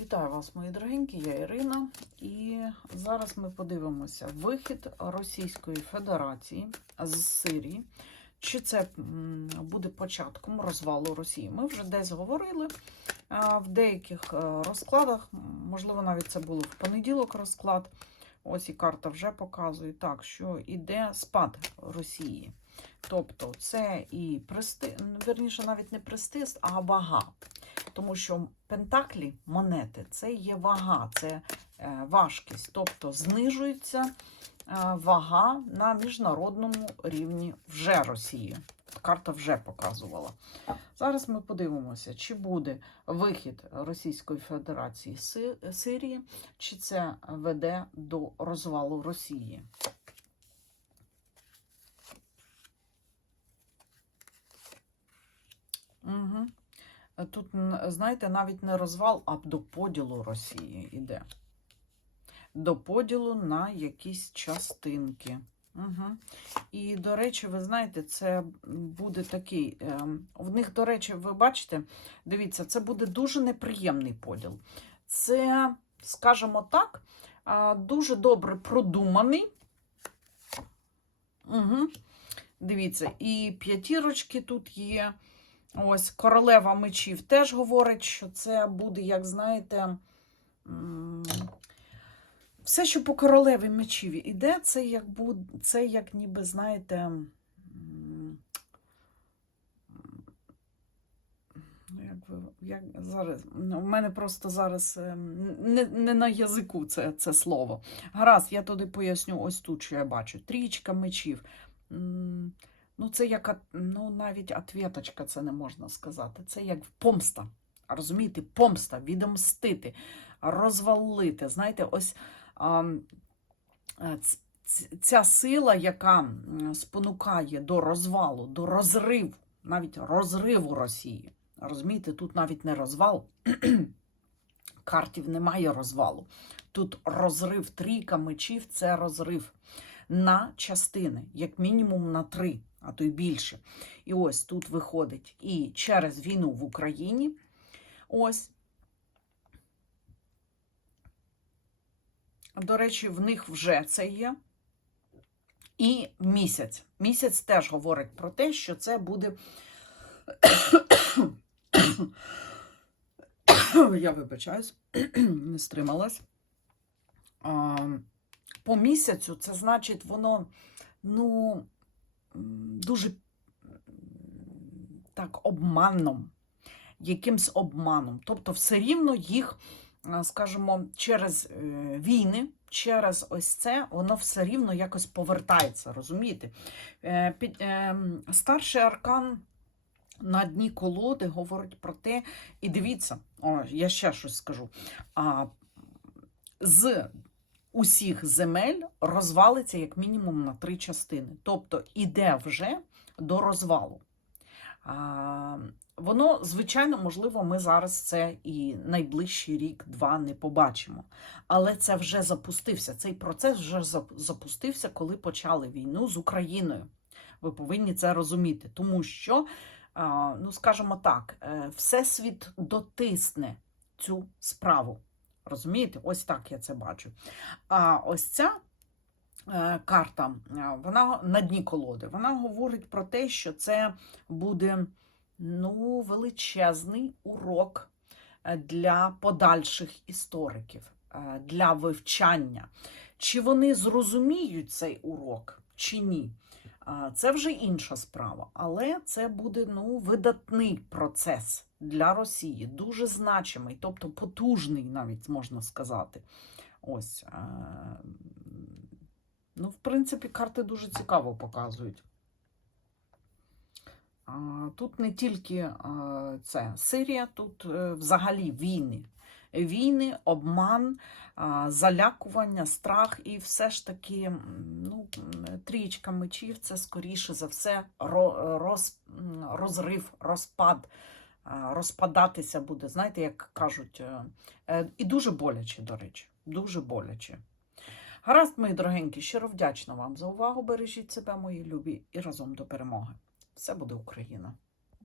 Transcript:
Вітаю вас, мої дорогенькі, я Ірина. І зараз ми подивимося вихід Російської Федерації з Сирії. Чи це буде початком розвалу Росії? Ми вже десь говорили в деяких е, розкладах, можливо, навіть це було в понеділок розклад. Ось і карта вже показує так, що іде спад Росії. Тобто це і прести... ну, верніше, навіть не престиж, а вага. Тому що пентаклі монети це є вага, це е, важкість. Тобто знижується е, вага на міжнародному рівні вже Росії. Карта вже показувала. Зараз ми подивимося, чи буде вихід Російської Федерації з Сирії, чи це веде до розвалу Росії. Угу. Тут, знаєте, навіть не розвал, а до поділу Росії йде. До поділу на якісь частинки. Угу. І, до речі, ви знаєте, це буде такий. ем, в них, до речі, ви бачите, дивіться, це буде дуже неприємний поділ. Це, скажімо так, дуже добре продуманий. Угу. Дивіться, і п'ятірочки тут є. Ось королева мечів теж говорить, що це буде, як знаєте, все, що по королеві мечів іде, це як буде, це як ніби, знаєте, ну, як як зараз, ну, в мене просто зараз ем, не, не на язику це, це слово. Гаразд, я туди поясню ось тут, що я бачу. Трічка мечів. Ну, це як ну, навіть ответочка, це не можна сказати. Це як помста. Розумієте, помста, відомстити, розвалити. Знаєте, ось а, е, ця сила, яка спонукає до розвалу, до розриву, навіть розриву Росії. Розумієте, тут навіть не розвал. Картів немає розвалу. Тут розрив трійка мечів це розрив на частини, як мінімум на три, а то й більше. І ось тут виходить і через війну в Україні. Ось. До речі, в них вже це є. І місяць. Місяць теж говорить про те, що це буде. Я вибачаюсь, не стрималась. По місяцю це значить, воно ну, дуже так обманом, якимсь обманом. Тобто, все рівно їх, скажімо, через е, війни, через ось це, воно все рівно якось повертається, розумієте? Е, е, старший аркан. На дні колоди говорить про те, і дивіться, о, я ще щось скажу. А, з усіх земель розвалиться як мінімум на три частини. Тобто іде вже до розвалу. Воно, звичайно, можливо, ми зараз це і найближчий рік-два не побачимо. Але це вже запустився. Цей процес вже запустився, коли почали війну з Україною. Ви повинні це розуміти, тому що, ну скажімо так, е, Всесвіт дотисне цю справу. Розумієте? Ось так я це бачу. А ось ця е, карта, е, вона на дні колоди. Вона говорить про те, що це буде ну, величезний урок е, для подальших істориків, для вивчання. Чи вони зрозуміють цей урок, чи ні? Це вже інша справа, але це буде ну, видатний процес для Росії, дуже значимий, тобто потужний, навіть можна сказати. Ось. е, Ну, в принципі, карти дуже цікаво показують. Тут не тільки це Сирія, тут е, взагалі війни. Війни, обман, залякування, страх, і все ж таки, ну, м, трієчка мечів це скоріше за все роз, розрив, розпад. А, Розпадатися буде, знаєте, як кажуть, е, е, і дуже боляче, до речі, дуже боляче. Гаразд, мої дорогенькі, щиро вдячна вам за увагу. Бережіть себе, мої любі, і разом до перемоги. Все буде Україна!